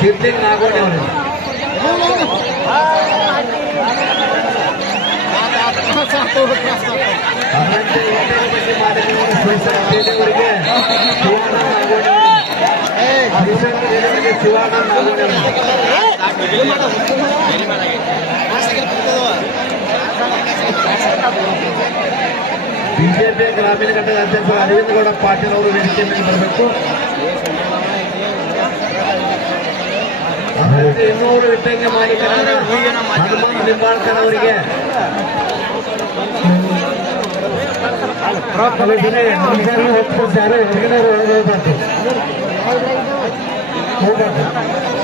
ಸಿದ್ಲಿಂಗ್ ನಾಗೋಡಿ ಅವರು ಬಿಜೆಪಿ ಗ್ರಾಮೀಣ ಘಟಕದ ಅಧ್ಯಕ್ಷರು ಅರವಿಂದ ಗೌಡ ಪಾಟೀಲ್ ಅವರು ವೇದಿಕೆ ಮೇಲೆ ಬರಬೇಕು. ಇನ್ನೂರು ಇಟ್ಟಂಗೆ ಮಾಲೀಕರಾದ ಹನುಮಂತ ನಿಂಬಾಳ್ಕರ್ ಅವರಿಗೆ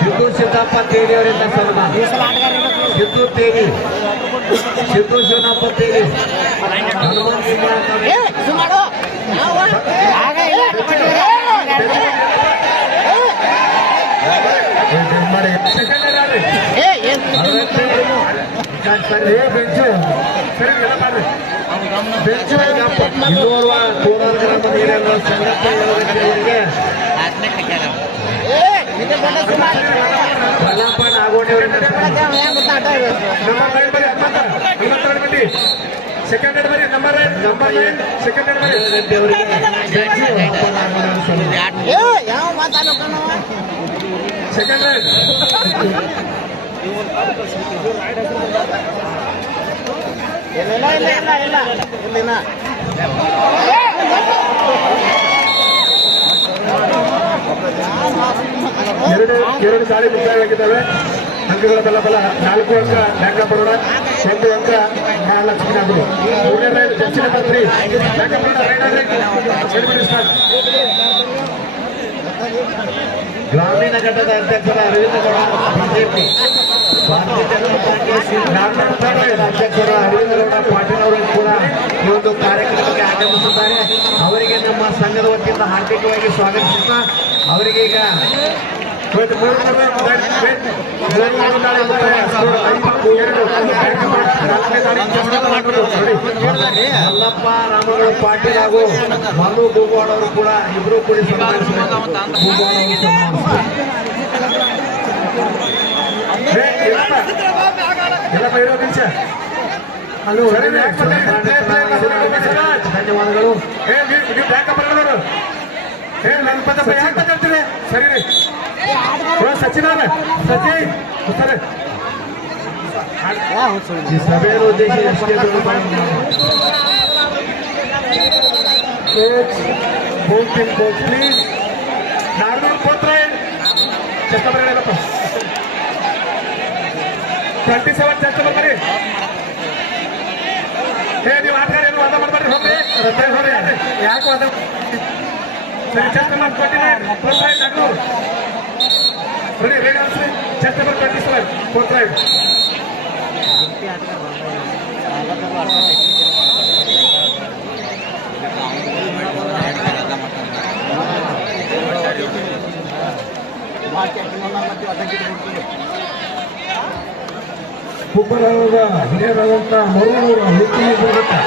ಸಿದ್ದು ಸಿದ್ದಪ್ಪ ತೇಲಿ ಅವರಿಂದ ಸನ್ಮಾನ. ಸಿದ್ದು ತೇಲಿ, ಸಿದ್ದು ಶಿವನಪ್ಪ ತೇಲಿ, ಹನುಮಂತ ನಿಂಬಾಳ್ಕರ್ ಇನ್ನೋರ್ವ ಕೋಲಾರ ಗ್ರಾಮದ ಹಿರಿಯರ ಸಂಗಪ್ಪ ಅವರಿಗೆ ಮಲ್ಲಪ್ಪ ನಾಗೋಡಿ ಅವರಿಂದ ಸೆಕೆಂಡ್ ಬರೀ ನಂಬರ್ ಸೆಕೆಂಡ್ ಸೆಕೆಂಡ್ ಎರಡು ಗಾಳಿ ಮುಕ್ತಾಯವಾಗಿದ್ದಾವೆ. ಅಂಕಗಳ ಬಲ 4 ಅಂಕ ಬ್ಯಾಂಕಾಪುರ, 1 ಅಂಕ ಮಹಾಲಕ್ಷ್ಮಿ ನಾಗರು. ದಕ್ಷಿಣ ಮಂತ್ರಿ ಗ್ರಾಮೀಣ ಘಟಕದ ಅಧ್ಯಕ್ಷರ ಅರವಿಂದ ಗೌಡ ಬಿಜೆಪಿ, ಭಾರತೀಯ ಜನತಾ ಪಾರ್ಟಿ ಗ್ರಾಮೀಣ ಘಟಕದ ಅಧ್ಯಕ್ಷರ ಅರವಿಂದ ಗೌಡ ಪಾಟೀಲ್ ಅವರು ಕೂಡ ಈ ಒಂದು ಕಾರ್ಯಕ್ರಮಕ್ಕೆ ಆಗಮಿಸಿದ್ದಾರೆ. ಅವರಿಗೆ ನಮ್ಮ ಸಂಘದ ವತಿಯಿಂದ ಹಾರ್ದಿಕವಾಗಿ ಸ್ವಾಗತಿಸುತ್ತಾ ಅವರಿಗೆ ಈಗ ಮಲ್ಲಪ್ಪ ರಾಮಗೌಡ ಪಾಟೀಲ್ ಹಾಗೂ ಮಲ್ಲು ಗೂಗೋಡ್ ಅವರು ಕೂಡ ಇಬ್ಬರು ಕೂಡಿ ಧನ್ಯವಾದಗಳು. ಸರಿ ರೀ ಸಚಿನ್ ಈ ಸಭೆಯನ್ನು ಉದ್ದೇಶಿಸಿ ಪ್ಲೀಸ್ ನಾರ್ಮಲ್ ಪೋತ್ರ ಚೆಷ್ಟ ಬರಪ್ಪ 27 ಚೆಷ್ಟ ಬರ್ರಿ. ನೀವು ಆಟಗಾರ ಏನು ವಾದ ಮಾಡ್ಬೇಡ್ರಿ, ಹೋಗ್ರಿ ಯಾಕೆ ವಾದ ಚೆಷ್ಟ ಮಾಡ್ಕೊಟ್ಟಿಲ್ಲ. Ready, ready, answer. Chest number 27, 4th right. ಕುಬ್ಬರಾದ ಹಿರಿಯರಾದಂಥ Marur ಹುಟ್ಟಿ ಬರುತ್ತೆ.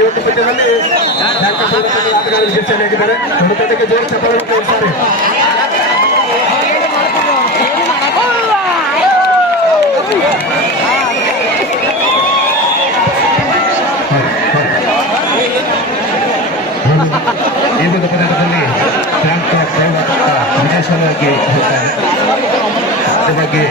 ಇವತ್ತು ಪಂದ್ಯದಲ್ಲಿ ಆಟಗಾರರು ಯಶಸ್ವಿಯಾಗಿದ್ದಾರೆ. ಜೊತೆಗೆ ಜೋರು ಚಪ್ಪಾಳೆಯನ್ನು ತೋರಿಸ್ತಾರೆ. ವಿನಾಶವಾಗಿ ಹೋಗ್ತಾರೆ. ಅದ್ರ ಬಗ್ಗೆ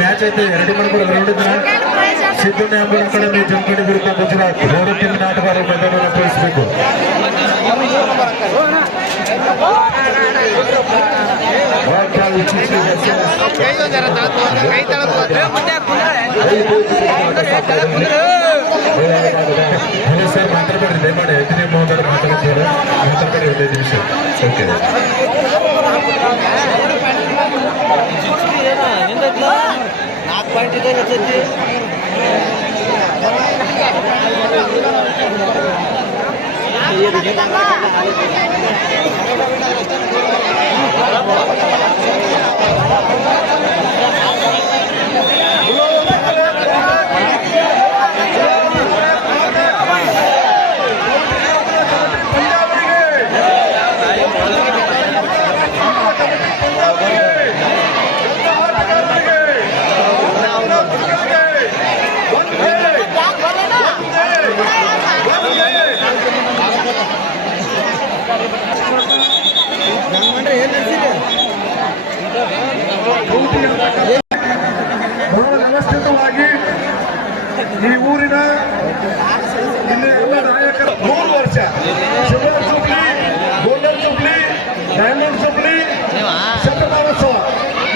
ಮ್ಯಾಚ್ ಐತೆ 2 ಮಣಿಕೂರು ಗ್ರೌಂಡ್ ಇದ್ರೆ ಸಿದ್ದು ನ್ಯಾಂಬೂರ್ ಅಕಾಡೆಮಿ ಜಮಖಂಡಿ ವಿರುದ್ಧ ಗುಜರಾತ್ 3 ಟೀಮಿನ ಆಟಗಾರರು ಮೈದಾನವನ್ನು ತೋರಿಸಬೇಕು. ಸರ್ ಮಾತಾಡಬೇಡಿ, ದಯಮಾಡಿ 5ನೇ ಮೌಲ್ಯದಲ್ಲಿ ಮಾತಾಡ್ತಾರೆ. ಮಾತಾಡಬೇಡಿ 15 ನಿಮಿಷ. ಓಕೆ, ಬಹಳ ವ್ಯವಸ್ಥಿತವಾಗಿ ಈ ಊರಿನ ಇಲ್ಲಿ ಎಲ್ಲ ನಾಯಕರು 3 ವರ್ಷ silver jubilee, golden jubilee, diamond jubilee, ಶತಮಾನೋತ್ಸವ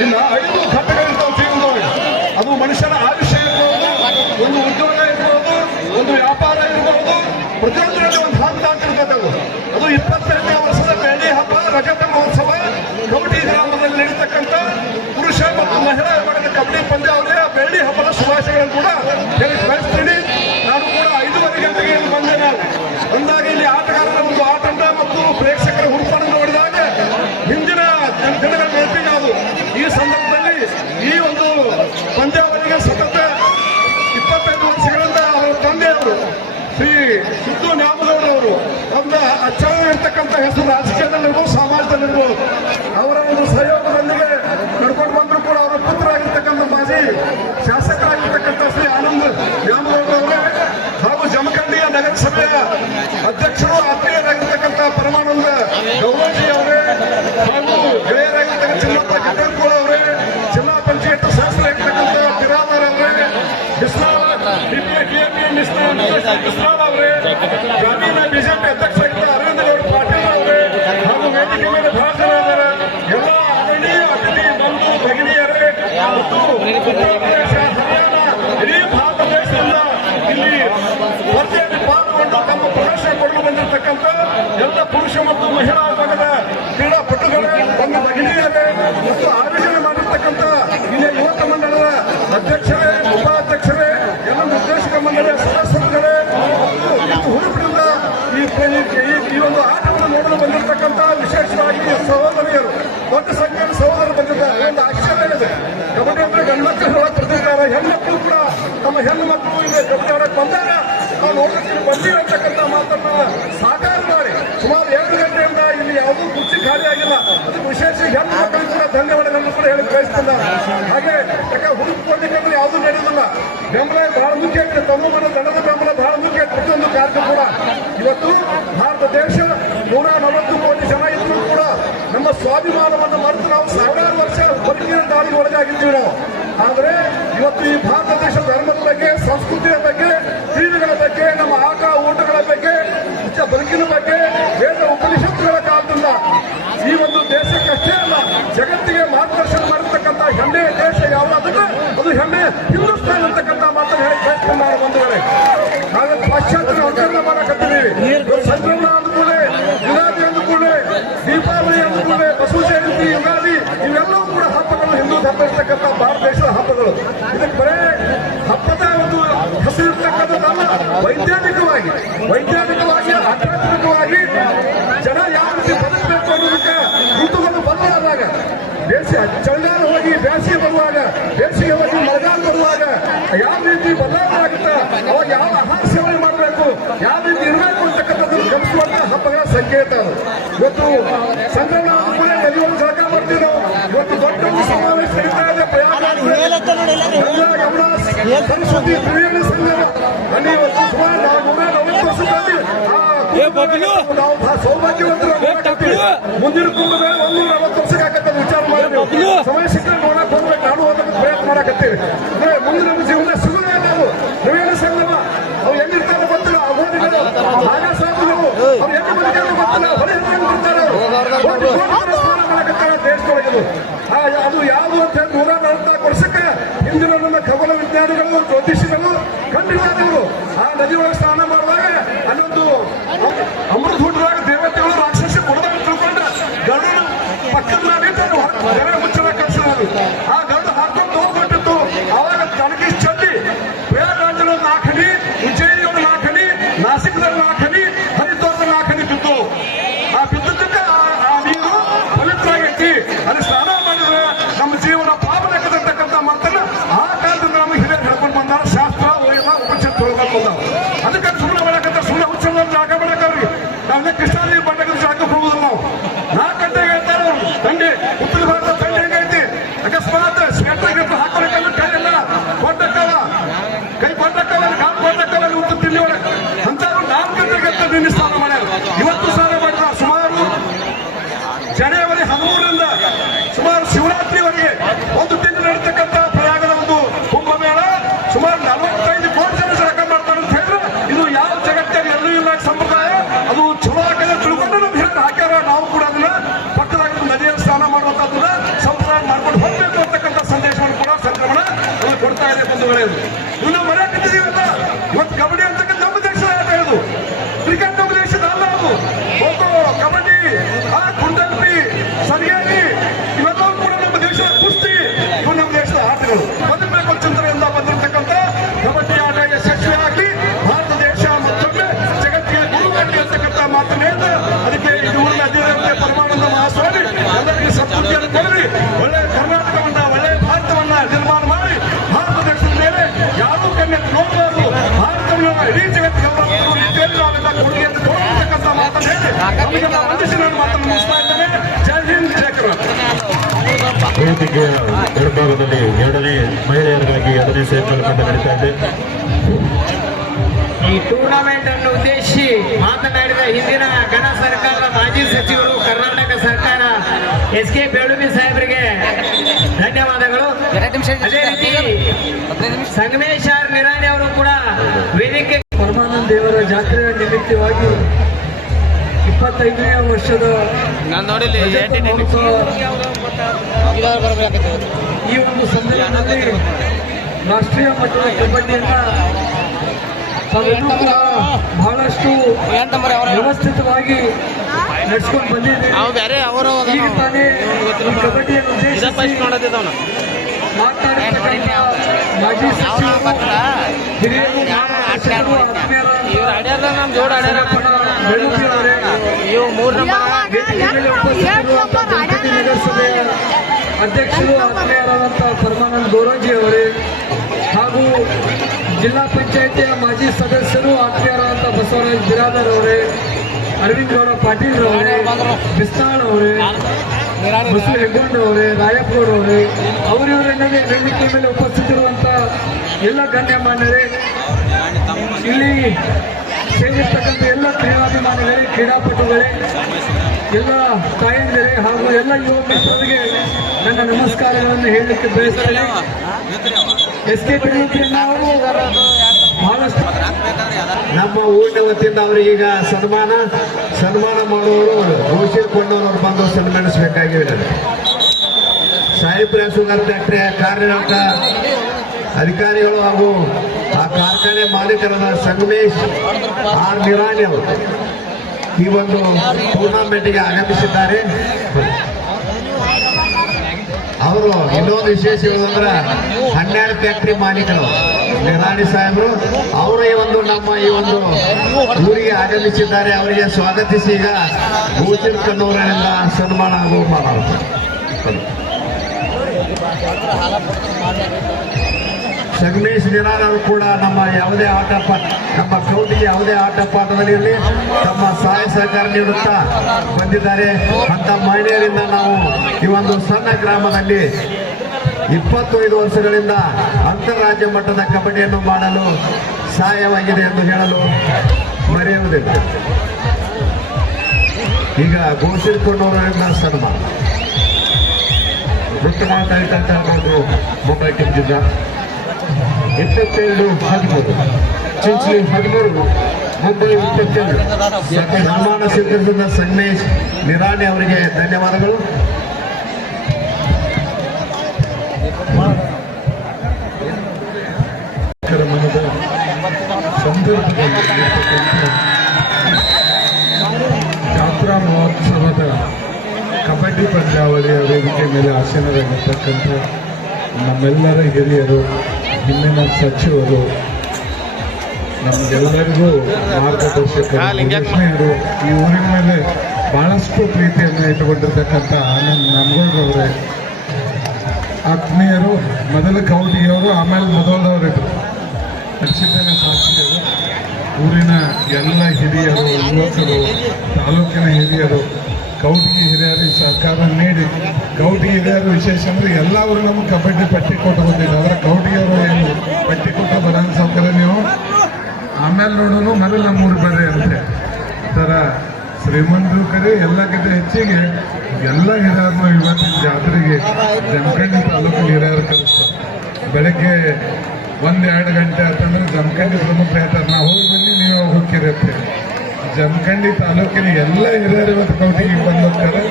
ಇನ್ನು 5 ಘಟ್ಟಗಳಿರ್ತಾವೆ ಜೀವನದೊಳಗೆ. ಅದು ಮನುಷ್ಯನ ಆಯುಷ್ಯ ಇರ್ಬೋದು, ಒಂದು ಉದ್ಯೋಗ ಇರ್ಬೋದು, ಒಂದು ವ್ಯಾಪಾರ ಇರ್ಬೋದು, ಪ್ರತಿಯೊಂದರಲ್ಲಿ ಒಂದು ಹಂತ ಅಂತಿರ್ತದೆ. ಅದು 22ನೇ ವರ್ಷದ ಬೆಳ್ಳಿ ಹಬ್ಬ ರಜತ ಮಹೋತ್ಸವ ಕವಟಿ ಗ್ರಾಮದಲ್ಲಿ ನಡೀತಕ್ಕಂಥ ಪುರುಷ ಮತ್ತು ಮಹಿಳಾ ವಿಭಾಗದ ಕಬಡ್ಡಿ ಪಂದ್ಯಾವಳಿಯ ಬೆಳ್ಳಿ ಹಬ್ಬದ ಶುಭಾಶಯಗಳನ್ನು ಕೂಡ ಹೇಳಿ ಬಯಸ್ತೀನಿ. ನಾನು ಕೂಡ 5:30 ಗಂಟೆಗೆ ಇಲ್ಲಿ ಬಂದೆ. ನಾನು ಅಂದಾಗ ಇಲ್ಲಿ ಆಟಗಾರರ ಒಂದು ಆಟಂಡ ಮತ್ತು ಪ್ರೇಕ್ಷಕರ ಹುರುಪನ್ನು ನೋಡಿದಾಗ ಹಿಂದಿನ ದಿನಗಳ ನೆನಪಿಗೆ ಅದು. ಈ ಸಂದರ್ಭದಲ್ಲಿ ಈ ಒಂದು ಪಂದ್ಯಾವಳಿಗೆ ಸತತ 25 ವರ್ಷಗಳಿಂದ ಅವರ ತಂದೆಯವರು ಶ್ರೀ ಸಿದ್ದು ನ್ಯಾಮಗೌಡರವರು ನಮ್ದ ಅಚ್ಚಳ ಇರ್ತಕ್ಕಂಥ ಹೆಸರು ರಾಜಕೀಯದಲ್ಲಿರ್ಬೋದು, ಸಮಾಜದಲ್ಲಿರ್ಬೋದು, ಅವರ ಒಂದು ಸಹಯೋಗದೊಂದಿಗೆ ನಡ್ಕೊಂಡು ಬಂದರೂ ಕೂಡ ಅವರ ಪುತ್ರರಾಗಿರ್ತಕ್ಕಂಥ ಮಾಜಿ ಶಾಸಕರಾಗಿರ್ತಕ್ಕಂಥ ಶ್ರೀ ಆನಂದ್ ನ್ಯಾಮಗೌಡರವರೇ ಹಾಗೂ ಜಮಖಂಡಿಯ ನಗರಸಭೆಯ ಅಧ್ಯಕ್ಷರು ಆತ್ಮೀಯರಾಗಿರ್ತಕ್ಕಂಥ ಪರಮಾನಂದ ಗೌರವಜಿ ಅವರೇ ಹಾಗೂ ಗೆಳೆಯರಾಗಿರ್ತಕ್ಕಂಥ ಚಿನ್ನಪ್ಪ ಗಿಡ್ಡನ್ಕೋಳ ಅವರೇ, ಜಿಲ್ಲಾ ಪಂಚಾಯತ್ ಶಾಸಕರಾಗಿರ್ತಕ್ಕಂಥ ಬಿರಾದರ್ ಅವರೇ, ಮಿಸ್ಲಾಲ್ ಅವರೇ, ಗ್ರಾಮೀಣ ಬಿಜೆಪಿ ಅಧ್ಯಕ್ಷರಾಗಿದ್ದ ಅರವಿಂದ ಗೌಡ ಪಾಟೀಲ್ ಅವರೇ ಹಾಗೂ ವೇದಿಕೆ ಮೇಲೆ ಬಹಳ ಜನ ಇದ್ದಾರೆ. ಎಲ್ಲ ಆದರಣೀಯ ಅತಿಥಿ ಬಂಧು ಭಗಿನಿಯರೇ ಮತ್ತು ಉತ್ತರ ಪ್ರದೇಶ, ಹರಿಯಾಣ, ಇಡೀ ಭಾರತ ದೇಶದಿಂದ ಇಲ್ಲಿ ಸ್ಪರ್ಧೆಯಲ್ಲಿ ಪಾಲ್ಗೊಂಡು ತಮ್ಮ ಪ್ರದರ್ಶನ ಕೊಡಲು ಬಂದಿರತಕ್ಕಂಥ ಎಲ್ಲ ಪುರುಷ ಮತ್ತು ಮಹಿಳಾ ವಿಭಾಗದ ಕ್ರೀಡಾಪಟುಗಳೇ, ತಮ್ಮ ಭಗಿನಿಯರೇ ಮತ್ತು ಆಯೋಜನೆ ಮಾಡಿರ್ತಕ್ಕಂಥ ಇಲ್ಲಿಯ ಯುವಕ ಮಂಡಳದ ಅಧ್ಯಕ್ಷರೇ, ಉಪಾಧ್ಯಕ್ಷರೇ, ಎಲ್ಲ ನಿರ್ದೇಶಕ ಮಂಡಳಿಯ ಸದಸ್ಯರುಗಳೇ ಮತ್ತು ಹುಡುಗರಿಂದ ಈ ಒಂದು ಆಟವನ್ನು ನೋಡಲು ಬಂದಿರತಕ್ಕಂಥ ವಿಶೇಷವಾಗಿ ಸಹೋದರಿಯರು, ದೊಡ್ಡ ಸಂಖ್ಯೆಯಲ್ಲಿ ಸಹೋದರರು ಬಂದಿದ್ದಾರೆ. ಒಂದು ಆಶ್ಚರ್ಯ ಇದೆ, ಕಬಡ್ಡಿ ಅಂದ್ರೆ ಗಂಡು ಮಕ್ಕಳು ಬರ್ತಿದ್ದಾರೆ, ಹೆಣ್ಮಕ್ಳು ಕೂಡ ತಮ್ಮ ಹೆಣ್ಣು ಮಕ್ಕಳು ಇದೆ ಕಬಡ್ಡಿ ಆಡಕ್ಕೆ ಬಂದಾಗ ನಾವು ನೋಡಲಿಕ್ಕೆ ಬರ್ತೀವಿ ಅಂತಕ್ಕಂಥ ಮಾತನ್ನ ಸಾಕಾರ ಮಾಡಿ ಸುಮಾರು 2 ಗಂಟೆಯಿಂದ ಇಲ್ಲಿ ಯಾವುದೂ ಕುರ್ಚಿ ಖಾಲಿ ಆಗಿಲ್ಲ. ಅದಕ್ಕೆ ವಿಶೇಷ ಹೆಣ್ಣು ಮಕ್ಕಳು ಕೂಡ ಧನ್ಯವಾದಗಳನ್ನು ಕೂಡ ಹೇಳಿ ಬಯಸ್ತಿಲ್ಲ. ಹಾಗೆ ಯಾಕೆ ಹುಡುಕಿಕೊಂಡಿದ್ರೆ ಯಾವುದೂ ನಡೆಯುವುದಿಲ್ಲ. ಬೆಂಬಲ ಬಹಳ ಮುಖ್ಯ ಇದೆ, ತಮ್ಮ ದಂಡದ ಬೆಂಬಲ ಬಹಳ ಮುಖ್ಯ. ಪ್ರತಿಯೊಂದು ಕಾರ್ಯಕ್ರಮ ಕೂಡ ಇವತ್ತು ಭಾರತ ದೇಶ 140 ಕೋಟಿ ಜನ ಇದ್ರೂ ಕೂಡ ನಮ್ಮ ಸ್ವಾಭಿಮಾನವನ್ನು ಮರೆತು ನಾವು ಸಾವಿರಾರು ವರ್ಷ ಬದುಕಿನ ದಾಳಿಗೆ ಒಳಗಾಗಿದ್ದೀವಿ ನಾವು. ಆದರೆ ಇವತ್ತು ಈ ಭಾರತ ದೇಶ ಧರ್ಮದ ಬಗ್ಗೆ, ಸಂಸ್ಕೃತಿಯ ಬಗ್ಗೆ, ಕ್ರೀಡೆಗಳ ಬಗ್ಗೆ, ನಮ್ಮ ಆಟ ಊಟಗಳ ಬಗ್ಗೆ, ಬದುಕಿನ ಬಗ್ಗೆ ವೇದ ಉಪನಿಷತ್ತುಗಳ ಕಾಲದಿಂದ ಈ ಒಂದು ದೇಶಕ್ಕಷ್ಟೇ ಅಲ್ಲ ಜಗತ್ತಿಗೆ ಮಾರ್ಗದರ್ಶನ ಮಾಡಿರ್ತಕ್ಕಂಥ ಹೆಮ್ಮೆಯ ದೇಶ ಯಾವಾಗಂದ್ರೆ ಅದು ಹೆಮ್ಮೆ ಹಿಂದೂಸ್ತಾನ್ ಅಂತಕ್ಕಂಥ ಮಾತನ್ನು ಹೇಳಿ ಬಯಸ್ಕೊಂಡು ನಾವು ಬಂದವರೆ. ನಾವು ಪಾಶ್ಚಾತ್ಯ ಅನುಕರಣ ಮಾಡಕತ್ತೀವಿ. ಸಂಕ್ರಮಣ ಅಂದ್ಕೂಡಲೇ, ಯುಗಾದಿ ಅಂದ್ಕೂಡಲೇ, ದೀಪಾವಳಿ ಅಂದ್ಕೂಡಲೇ, ಬಸವ ಜಯಂತಿ, ಯುಗಾದಿ ಇವೆಲ್ಲವೂ ಕೂಡ ಹಬ್ಬಗಳು, ಹಿಂದೂ ಹಬ್ಬ ಇರ್ತಕ್ಕಂಥ ಭಾರತ ದೇಶದ ಹಬ್ಬಗಳು. ಇದಕ್ಕೆ ಬರೇ ಹಬ್ಬದ ಒಂದು ಹಸಿರಿರ್ತಕ್ಕಂಥದ್ದಲ್ಲ, ವೈಜ್ಞಾನಿಕವಾಗಿ ಆಧ್ಯಾತ್ಮಿಕವಾಗಿ ಜನ ಯಾವ ರೀತಿ ಬದುಕಬೇಕು ಅನ್ನೋದಕ್ಕೆ ಋತುಗಳು ಬದಲಾದಾಗ ದೇಶ ಚಳಿಗಾಲ ಹೋಗಿ ಬ್ಯಾಸಿಗೆ ಬರುವಾಗ, ಬೇಸಿಗೆ ಹೋಗಿ ಮಳೆಗಾಲ ಬರುವಾಗ ಯಾವ ರೀತಿ ಬದಲಾವಣೆ ಆಗುತ್ತೆ, ಅವಾಗ ಯಾವ ಆಹಾರ ಸೇವನೆ ಮಾಡಬೇಕು, ಯಾವ ರೀತಿ ಇರಬೇಕು ಅಂತಕ್ಕಂಥದ್ದನ್ನು ಕಲಿಸುವಂತ ಹಬ್ಬಗಳ ಸಂಕೇತ ಅದು. ಇವತ್ತು ಸಂಕ್ರಮಣ ಕೂಡ ನದಿಯನ್ನು ಜಳಕ ಮಾಡ್ತೀವಿ ನಾವು. ಇವತ್ತು ದೊಡ್ಡ ಒಂದು ಸಮಾವೇಶ ನಡೀತಾ ಇದೆ ಸರಸ್ವತಿ ತ್ರಿವೇಣಿ ಸಂಗಮ. ಅಲ್ಲಿ ಇವತ್ತು ಸುಮಾರು 440 ವರ್ಷದಲ್ಲಿ ನಾವು ಸೌಭಾಗ್ಯವಂತರು. ಮುಂದಿನ ಕುಂಭಮೇಳ 140 ವರ್ಷಕ್ಕೆ ಆಗತ್ತೆ ವಿಚಾರ ಮಾಡಿ ಸಮಯ ಸಿಕ್ಕರೆ ನೋಡಕ್ ಹೋಗ್ಬೇಕು. ನಾನು ಹೋಗಕ್ಕೆ ಪ್ರಯತ್ನ ಮಾಡಕತ್ತೀವಿ. ಅಂದ್ರೆ ಮುಂದೆ ನಮ್ಮ ಜೀವನ ಸಿಗುದೇ ನಾವು ತ್ರಿವೇಣಿ ಸಂಗಮ. ಅವ್ರು ಎಲ್ಲಿರ್ತಾರೆ ಗೊತ್ತಿಲ್ಲ, ಅಗೋದಿಗಳು ಆಗ ಸಾಧುಗಳು ಅವ್ರು ಎಲ್ಲಿ ಬಂದಿದ್ದಾರೆ ಗೊತ್ತಿಲ್ಲ. ಹೊಳೆ ಬರ್ತಾರೆ ಸ್ನಾನ ಮಾಡಕತ್ತಾರ ದೇಶದೊಳಗೆ. ಅದು ಯಾವುದು ಅಂತ ಹೇಳಿ 144 ವರ್ಷಕ್ಕೆ ಹಿಂದಿನ ನಮ್ಮ ಖಗೋಳ ವಿಜ್ಞಾನಿಗಳು ಜ್ಯೋತಿಷಿಗಳು ಕಂಡಿದ್ದಾರೆ. ಆ ನದಿ ಒಳಗೆ ಸ್ನಾನ ಮಾಡುವಾಗ ಅಲ್ಲೊಂದು ಅಮೃತ ಹುಟ್ಟದಾಗ ದೇವತೆಗಳು ರಾಕ್ಷಸ ಕೊಡದಾಗ ತಿಳ್ಕೊಂಡು ಗರುಡ ಪಕ್ಕದಲ್ಲಿ ಜನ ಮುಚ್ಚಲ ಕಳಿಸಿದ್ರು. ಆ ಗರುಡ ಹಾಕೊಂಡು ಹೋಗ್ಬಿಟ್ಟಿತ್ತು. ಆವಾಗ ತನಗೆ ಚೆಲ್ಲಿ ಪ್ರಯಾಗರಾಜನ 4 ಹನಿ, ಉಜ್ಜಯಿನಿಯೊಂದು 4 ಹನಿ, ನಾಸಿಕದಲ್ಲಿ 4 ಹನಿ, ಹರಿದ್ವಾರದ 4 ಹನಿ ಬಿದ್ದು. ಆ ಬಿದ್ದಕ್ಕೆ ಆ ನೀರು ಪವಿತ್ರ ಆಗೈತಿ. ಅಲ್ಲಿ ಸ್ನಾನ ಮಾಡಿದ್ರೆ ನಮ್ಮ ಜೀವನ ಪಾವನಕ್ಕಂತಕ್ಕಂಥ ಮಾತನ್ನ ಆ ಕಾಲದಿಂದ ನಮಗೆ ಹಿರಿಯರು ಹೇಳ್ಕೊಂಡು ಬಂದಾರ. ಶಾಸ್ತ್ರ ಉಪನಿಷತ್ ತೊಳ್ಕೊಂಡು ಬಂದಾವ. ಅದಕ್ಕೆ ಸುಮ್ಮನೆ ಮಾಡಕಂತ ಸುಮ್ಮನೆ ಹುಚ್ಚ ಜಾಗ ಮಾಡಕ್ರಿ. ನಾವೆಲ್ಲ ಕೃಷ್ಣಾಲಿ ಬಂಡಗದ ಜಾಗಕ್ಕೆ ಹೋಗುದಿಲ್ಲ ನಾವು. 4 ಗಂಟೆಗೆ ಹೇಳ್ತಾರೆ ಅವರು ಥಂಡಿ, ಉತ್ತರ ಭಾರತ ಥಂಡಿ ಹೆಂಗೈತಿ. ಅಕಸ್ಮಾತ್ ಸ್ವೆಟರ್ ಗಿಟ್ಟ ಹಾಕೋಬೇಕಂದ್ರೆ ಕೈ ಎಲ್ಲ ಕೊಟ್ಟಕ್ಕವ, ಕೈ ಕೊಟ್ಟಕ್ಕವ, ಕಾಲು ಕೊಟ್ಟಕ್ಕವ ಉತ್ತರ ತಿಂಡಿ ಒಳಗೆ ಅಂತ 4 ಗಂಟೆಗೆ ನಿನ್ನೆ ಸ್ನಾನ ಮಾಡ್ಯಾರ. ಇವತ್ತು ಸ್ನಾನ ಮಾಡಿದ ಸುಮಾರು ಜನವರಿ 13ರಿಂದ ಸುಮಾರು ಶಿವರಾತ್ರಿವರೆಗೆ 1 ತಿಂಗಳು ನಡೀತಕ್ಕಂಥ ಪ್ರಯಾಗದ ಒಂದು ಕುಂಭಮೇಳ ಸುಮಾರು 45 ಕೋಟಿ ಜನ ಜಳಕ ಮಾಡ್ತಾರೆ ಅಂತ ಹೇಳಿದ್ರೆ ಇದು ಯಾವ ಜಗತ್ತಿಗೆ ಎಲ್ಲೂ ಇಲ್ಲ ಸಂಪ್ರದಾಯ. ಅದು ಚಲೋ ಆಗಿದೆ ತಿಳ್ಕೊಂಡು ನಮ್ಗೆ ಹೇಳಿ ಹಾಕ್ಯಾರ. ನಾವು ಕೂಡ ಅದನ್ನ ಪಕ್ಕದಾಗ ನದಿಯಲ್ಲಿ ಸ್ನಾನ ಮಾಡುವಂತದ್ದನ್ನ ಸಂಪ್ರದಾಯ ಮಾಡ್ಕೊಂಡು ಹೋಗ್ಬೇಕು ಅಂತಕ್ಕಂಥ ಸಂದೇಶವನ್ನು ಕೂಡ ಸಂಕ್ರಮಣ ನಮಗೆ ಕೊಡ್ತಾ ಇದೆ ಬಂಧುಗಳೇ. ಇನ್ನು ನಾವು ಮರೆಯಾಕಿದ್ದೀವಲ್ಲ, ಇವತ್ತು ಕಬಡ್ಡಿ ಅಂತಕ್ಕಂಥ ನಮ್ಮ ದೇಶದ ಆಟ ಇದು. ಕ್ರಿಕೆಟ್ ನಮ್ಮ ದೇಶದ ಅಲ್ಲ. ಅದು ಖೋಖೋ, ಕಬಡ್ಡಿ, ಕುಂಟಲ್ಪಿ, ಸರಿಯಾಗಿ ಇವೆಲ್ಲವೂ ಕೂಡ ನಮ್ಮ ದೇಶದ ಕುಸ್ತಿ, ಇವು ನಮ್ಮ ದೇಶದ ಆಟಗಳು. ಬದಲಬೇಕು ಚಿಂತನೆಯಿಂದ ಬಂದಿರತಕ್ಕಂಥ ಕಬಡ್ಡಿ ಆಟ ಯಶಸ್ವಿಯಾಗಿ ಭಾರತ ದೇಶ ಮತ್ತೊಮ್ಮೆ ಜಗತ್ತಿಗೆ ಗುರುವಾಗಲಿ ಅಂತಕ್ಕಂಥ ಮಾತನ್ನ ಹೇಳ್ತಾ ಅದಕ್ಕೆ ಇದು ಊರಿನ ಅಧಿದೇವತೆ ಪರಮಾನಂದ ಮಹಾಸ್ವಾಮಿ ಎಲ್ಲರಿಗೆ ಸದ್ಬುದ್ಧಿಯನ್ನು ಕೊಡಲಿ. ಒಳ್ಳೆಯ ಕರ್ನಾಟಕವನ್ನ, ಒಳ್ಳೆಯ ಭಾರತವನ್ನ ನಿರ್ಮಾಣ ಮಾಡಿ ಭಾರತ ದೇಶದ ಮೇಲೆ ಯಾರೂ ಕಣ್ಣೆ ನೋಡಬಾರದು. ಭಾರತವನ್ನು ಇಡೀ ಜಗತ್ತಿಗೆ ರೀತಿಯಲ್ಲಿ ನಾವೆಲ್ಲ ಕೊಡುಗೆ ಅಂತ ಕೊಡತಕ್ಕಂಥ ಮಾತನ್ನು ಹೇಳಿ ನಮಗೆಲ್ಲ ವಂದಿಸಿ ನಾನು ಮಾತನ್ನು ಮುಗಿಸ್ತಾ ಇದ್ದೇನೆ. ಜೈ ಹಿಂದ್, ಜೈ ಕರ್ನಾಟಕ. ವೇದಿಕೆಯ ಎಡಭಾಗದಲ್ಲಿ 2ನೇ ಮಹಿಳೆಯರಿಗಾಗಿ 2ನೇ ಸೇರ್ಪಡೆ ಪಂದ್ಯ ನಡೀತಾ ಇದೆ. ಈ ಟೂರ್ನಮೆಂಟ್ ಅನ್ನು ಉದ್ದೇಶಿಸಿ ಮಾತನಾಡಿದ ಹಿಂದಿನ ಘನ ಸರ್ಕಾರದ ಮಾಜಿ ಸಚಿವರು, ಕರ್ನಾಟಕ ಸರ್ಕಾರ, SK ಬೇಳುಬಿ ಸಾಹೇಬರಿಗೆ ಧನ್ಯವಾದಗಳು. ಅದೇ ರೀತಿ ಸಂಗಮೇಶ್ ಆರ್ ನಿರಾಣಿ ಅವರು ಕೂಡ ವೇದಿಕೆ ಪರಮಾನಂದ ದೇವರ ಜಾತ್ರೆಯ ನಿಮಿತ್ತವಾಗಿ 25ನೇ ವರ್ಷದ ಈ ಒಂದು ಸಂದರ್ಭದಲ್ಲಿ ರಾಷ್ಟ್ರೀಯ ಮಟ್ಟದ ಕಬಡ್ಡಿಯನ್ನ ತಾವೆಲ್ಲರೂ ಕೂಡ ಬಹಳಷ್ಟು ವ್ಯವಸ್ಥಿತವಾಗಿ ನಡೆಸ್ಕೊಂಡು ಬಂದಿದ್ದೇವೆ. ಈಗ ತಾನೇ ಈ ಕಬಡ್ಡಿಯನ್ನು ಉದ್ದೇಶಿಸಿ ಮಾತನಾಡಿರ್ತಕ್ಕಂಥ ಮಾಜಿ ಸಚಿವರು, ಹಿರಿಯರು, ಶಾಸಕರು, ಬೆಳುಬಿ ಅವರೇ, ವೇದಿಕೆ ಮೇಲೆ ಉಪಸ್ಥಿತರಿರುವಂತಹ ಗಣಪತಿ ನಗರಸಭೆಯ ಅಧ್ಯಕ್ಷರು ಆತ್ಮೀಯರಾದಂತಹ ಪರಮಾನಂದ ಗೌರಜಿ ಅವರೇ, ಹಾಗೂ ಜಿಲ್ಲಾ ಪಂಚಾಯಿತಿಯ ಮಾಜಿ ಸದಸ್ಯರು ಆತ್ಮೀಯರಾದಂತಹ ಬಸವರಾಜ್ ಬಿರಾದರ್ ಅವರೇ, ಅರವಿಂದ್ ಗೌಡ ಪಾಟೀಲ್ ಅವರೇ, ಬಿಸ್ತಾಳ್ ಅವರೇ, ಬಸವ ಹೆಗ್ಗೊಂಡ ಅವರೇ, ರಾಯಪ್ಪಗೌಡ ಅವರೇ, ಅವರಿವರೆಲ್ಲವೇ ವೇದಿಕೆ ಮೇಲೆ ಉಪಸ್ಥಿತಿರುವಂತ ಎಲ್ಲ ಗಣ್ಯಮಾನ್ಯರೇ, ಇಲ್ಲಿ ಸೇರಿರ್ತಕ್ಕಂಥ ಎಲ್ಲ ಕ್ರೀಡಾಭಿಮಾನಿಗಳೇ, ಕ್ರೀಡಾಪಟುಗಳೇ, ಎಲ್ಲ ತಾಯಂದಿರೇ ಹಾಗೂ ಎಲ್ಲ ಯುವ ಮಿತ್ರರಿಗೆ ನನ್ನ ನಮಸ್ಕಾರಗಳನ್ನು ಹೇಳಲಿಕ್ಕೆ ಬಯಸ್ತೇನೆ. SK ಬೇಳುಬಿಯನ್ನ ಅವರು ಬಹಳಷ್ಟು ನಮ್ಮ ಊರಿನ ವತಿಯಿಂದ ಅವರಿಗೆ ಈಗ ಸನ್ಮಾನ ಮಾಡುವವರು ಘೋಷಿಸಿಕೊಂಡವರು ಬಂದು ಸನ್ಮಾನಿಸಬೇಕಾಗಿವೆ. ಸಾಯಿಪುರ ಶುಗರ್ ಫ್ಯಾಕ್ಟರಿಯ ಕಾರ್ಯನಿರತ ಅಧಿಕಾರಿಗಳು ಹಾಗೂ ಆ ಕಾರ್ಖಾನೆ ಮಾಲೀಕರಾದ ಸಂಗಮೇಶ್ ಆರ್ ನಿರಾಣಿ ಅವರು ಈ ಒಂದು ಟೂರ್ನಮೆಂಟ್ಗೆ ಆಗಮಿಸಿದ್ದಾರೆ. ಅವರು ಇನ್ನೊಂದು ವಿಶೇಷ ಹೇಳೋದಂದ್ರೆ 12 ಫ್ಯಾಕ್ಟರಿ ಮಾಲೀಕರು ನಿರಾಣಿ ಸಾಹೇಬರು ಅವರು ಈ ಒಂದು ನಮ್ಮ ಈ ಒಂದು ಊರಿಗೆ ಆಗಮಿಸಿದ್ದಾರೆ. ಅವರಿಗೆ ಸ್ವಾಗತಿಸಿ ಈಗ ಭೂಷಣ್ ಕಣ್ಣೂರಿನಿಂದ ಸನ್ಮಾನ ಬಹುಮಾನ. ಸಂಗಮೇಶ್ ನಿರಾನ್ ಅವರು ಕೂಡ ನಮ್ಮ ಯಾವುದೇ ನಮ್ಮ ಕೌಟಿಗೆ ಯಾವುದೇ ಆಟ ಪಾಠದಲ್ಲಿ ಇರಲಿ ತಮ್ಮ ಸಹಾಯ ಸಹಕಾರ ನೀಡುತ್ತಾ ಬಂದಿದ್ದಾರೆ. ಅಂತ ಮಹಿಳೆಯರಿಂದ ನಾವು ಈ ಒಂದು ಸಣ್ಣ ಗ್ರಾಮದಲ್ಲಿ 25 ವರ್ಷಗಳಿಂದ ಅಂತಾರಾಜ್ಯ ಮಟ್ಟದ ಕಬಡ್ಡಿಯನ್ನು ಮಾಡಲು ಸಹಾಯವಾಗಿದೆ ಎಂದು ಹೇಳಲು ಮರೆಯುವುದಿಲ್ಲ. ಈಗ ಘೋಷಿಸಿಕೊಂಡವರಿಂದ ಸನ್ಮಾನ ವೃತ್ತ ಮಾತಾಡಿದಂತಹ ಮುಂಬೈ ಟೀಮ್ನಿಂದ 22-13 ಚಿಂಚಲಿ 13 ಮುಂಬೈ 22 ಸನ್ಮಾನ ಸ್ವೀಕರಿಸಿದ ಸಂಗಮೇಶ್ ನಿರಾಣಿ ಅವರಿಗೆ ಧನ್ಯವಾದಗಳು. ಮನದ ಸಂದರ್ಭದಲ್ಲಿ ಜಾತ್ರಾ ಮಹೋತ್ಸವದ ಕಬಡ್ಡಿ ಪಂದ್ಯಾವಳಿಯ ವೇದಿಕೆ ಮೇಲೆ ಆಸೀನರಾಗಿರ್ತಕ್ಕಂಥ ನಮ್ಮೆಲ್ಲರ ಹಿರಿಯರು, ಹಿಂದಿನ ಸಚಿವರು, ನಮಗೆಲ್ಲರಿಗೂ ಮಾರ್ಗದರ್ಶಕರು, ಲಕ್ಷ್ಮಿಯರು, ಈ ಊರಿನ ಮೇಲೆ ಬಹಳಷ್ಟು ಪ್ರೀತಿಯನ್ನು ಇಟ್ಟುಕೊಂಡಿರ್ತಕ್ಕಂಥ ಆನಂದ್ ನಮ್ಗೋಡ್ರವರೇ, ಆತ್ಮೀಯರು, ಮೊದಲು ಕೌಟಿಯವರು, ಆಮೇಲೆ ಮೊದಲದವರಿದ್ರು ಅಕ್ಷಿತನ ಸಾಕ್ಷಿಯರು, ಊರಿನ ಎಲ್ಲ ಹಿರಿಯರು, ಯುವಕರು, ತಾಲೂಕಿನ ಹಿರಿಯರು, ಕೌಟಿಗೆ ಹಿರಿಯರಿಗೆ ಸಹಕಾರ ನೀಡಿ, ಕೌಟಿಗೆ ಹಿರಿಯರು ವಿಶೇಷ ಅಂದರೆ ಎಲ್ಲವರು ನಮಗೆ ಕಬಡ್ಡಿ ಪಟ್ಟಿ ಕೊಟ್ಟು ಬಂದಿದ್ದು. ಅವರ ಕೌಟಿಯವರು ಏನು ಪಟ್ಟಿ ಕೊಟ್ಟು ಬರೋ ಸೌಕರ್ಯ ನೀವು ಆಮೇಲೆ ನೋಡೋನು ಮೊದಲು ನಮ್ಮೂರು ಬೇರೆ ಅಂತೆ ಥರ ಶ್ರೀಮಂತರು ಕಡೆ ಎಲ್ಲಕ್ಕಿಂತ ಹೆಚ್ಚಿಗೆ ಎಲ್ಲ ಹಿರಿಯರನ್ನು ಇವತ್ತಿನ ಜಾತ್ರೆಗೆ ಜಮಖಂಡಿ ತಾಲೂಕಿನ ಹಿರಿಯರು ಕಲಿಸ್ತಾರೆ. ಬೆಳಗ್ಗೆ 1-2 ಗಂಟೆ ಅಂತಂದ್ರೆ ಜಮಖಂಡಿ ಪ್ರಮುಖ ಹೇಳ್ತಾರೆ, ನಾವು ಹೋಗಿ ಬನ್ನಿ ನೀವು ಹೋಗಿರುತ್ತೆ. ಜಮಖಂಡಿ ತಾಲೂಕಿನ ಎಲ್ಲ ಹಿರಿಯರು ಇವತ್ತು ಕೌಟಿಗೆ ಬಂದು ಹೋಗ್ತಾರೆ.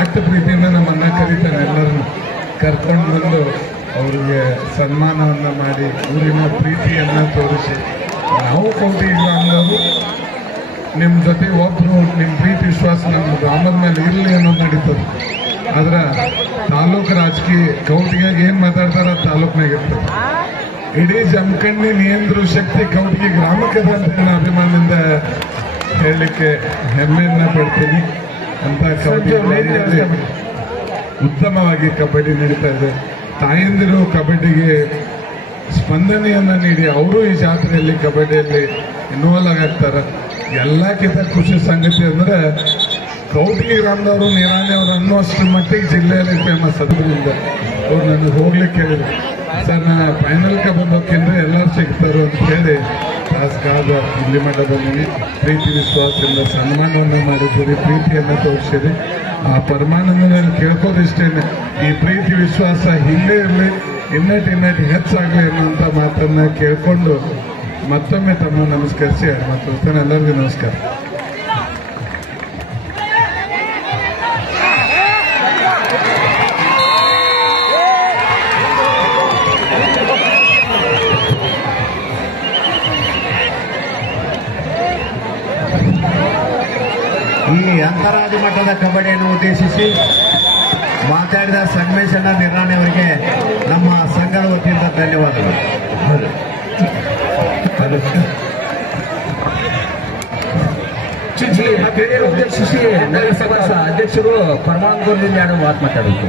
ಅಷ್ಟು ಪ್ರೀತಿಯಿಂದ ನಮ್ಮನ್ನ ಕರೀತಾನೆ, ಎಲ್ಲರನ್ನು ಕರ್ಕೊಂಡು ಬಂದು ಅವ್ರಿಗೆ ಸನ್ಮಾನವನ್ನು ಮಾಡಿ ಊರಿನ ಪ್ರೀತಿಯನ್ನು ತೋರಿಸಿ, ನಾವು ಕೌಟಿಗೆ ಗ್ರಾಮದವರು ನಿಮ್ಮ ಜೊತೆ ಒಬ್ಬರು ನಿಮ್ಮ ಪ್ರೀತಿ ವಿಶ್ವಾಸ ನಮ್ಮ ಗ್ರಾಮದ ಮೇಲೆ ಇರಲಿ ಅನ್ನೋದು ನಡೀತದೆ. ಆದ್ರೆ ತಾಲೂಕು ರಾಜಕೀಯ ಕೌಟಿಗೆ ಏನು ಮಾತಾಡ್ತಾರ ತಾಲೂಕಿನಾಗ ಇರ್ತದೆ. ಇಡೀ ಜಮಖಂಡಿ ನಿಯಂತ್ರಿಸುವ ಶಕ್ತಿ ಕೌಟಿಗೆ ಗ್ರಾಮಕ್ಕೆ ಅಂತ ನಾನು ಅಭಿಮಾನದಿಂದ ಹೇಳಲಿಕ್ಕೆ ಹೆಮ್ಮೆಯನ್ನ ಪಡ್ತೀನಿ. ಅಂತ ಕಬಡ್ಡಿ ಉತ್ತಮವಾಗಿ ಕಬಡ್ಡಿ ನಡೀತಾ ಇದೆ. ತಾಯಂದಿರು ಕಬಡ್ಡಿಗೆ ಸ್ಪಂದನೆಯನ್ನು ನೀಡಿ ಅವರು ಈ ಜಾತ್ರೆಯಲ್ಲಿ ಕಬಡ್ಡಿಯಲ್ಲಿ ಇನ್ವಾಲ್ವ್ ಆಗ್ತಾರೆ. ಎಲ್ಲಕ್ಕಿಂತ ಖುಷಿ ಸಂಗತಿ ಅಂದರೆ ಕೌಟಿಗೆ ಗ್ರಾಮದವರು ನಿರಾಣಿ ಅವರು ಅನ್ನುವಷ್ಟು ಮಟ್ಟಿಗೆ ಜಿಲ್ಲೆಯಲ್ಲಿ ಫೇಮಸ್. ಅದರಿಂದ ಅವ್ರು ನನಗೆ ಹೋಗ್ಲಿಕ್ಕೆ ಹೇಳಿದ್ರು, ಸರ್ ನಾ ಫೈನಲ್ಗೆ ಬಂದೋಕೆಂದ್ರೆ ಎಲ್ಲರೂ ಸಿಗ್ತಾರೆ ಅಂತ ಹೇಳಿ ತಾಸ್ಕಾದ ಇಲ್ಲಿ ಮಟ್ಟ ಬಂದಿನಿ. ಪ್ರೀತಿ ವಿಶ್ವಾಸದಿಂದ ಸನ್ಮಾನವನ್ನು ಮಾಡಿದ್ದೀರಿ, ಪ್ರೀತಿಯನ್ನು ತೋರಿಸಿರಿ. ಆ ಪರಮಾನಂದನಲ್ಲಿ ಕೇಳ್ಕೋದು ಇಷ್ಟೇನೆ, ಈ ಪ್ರೀತಿ ವಿಶ್ವಾಸ ಹಿಂದೆ ಇರಲಿ, ಇನ್ನಟ್ಟು ಹೆಚ್ಚಾಗಲಿ ಅನ್ನುವಂಥ ಮಾತನ್ನು ಕೇಳ್ಕೊಂಡು ಮತ್ತೊಮ್ಮೆ ತಮ್ಮ ನಮಸ್ಕರಿಸಿ ಮತ್ತು ಎಲ್ಲರಿಗೂ ನಮಸ್ಕಾರ. ಈ ಅಂತಾರಾಜ್ಯ ಮಟ್ಟದ ಕಬಡ್ಡಿಯನ್ನು ಉದ್ದೇಶಿಸಿ ಮಾತಾಡಿದ ಸಂಗಮೇಶ್ ಅಣ್ಣ ನಿರಾಣಿ ಅವರಿಗೆ ನಮ್ಮ ಸಂಘದ ವತಿಯಿಂದ ಧನ್ಯವಾದಗಳು. ಉದ್ದೇಶಿಸಿ ನಗರಸಭಾ ಅಧ್ಯಕ್ಷರು ಪರಮಾನಂದರಿಂದ 2 ಮಾತು ಮಾತಾಡಬೇಕು.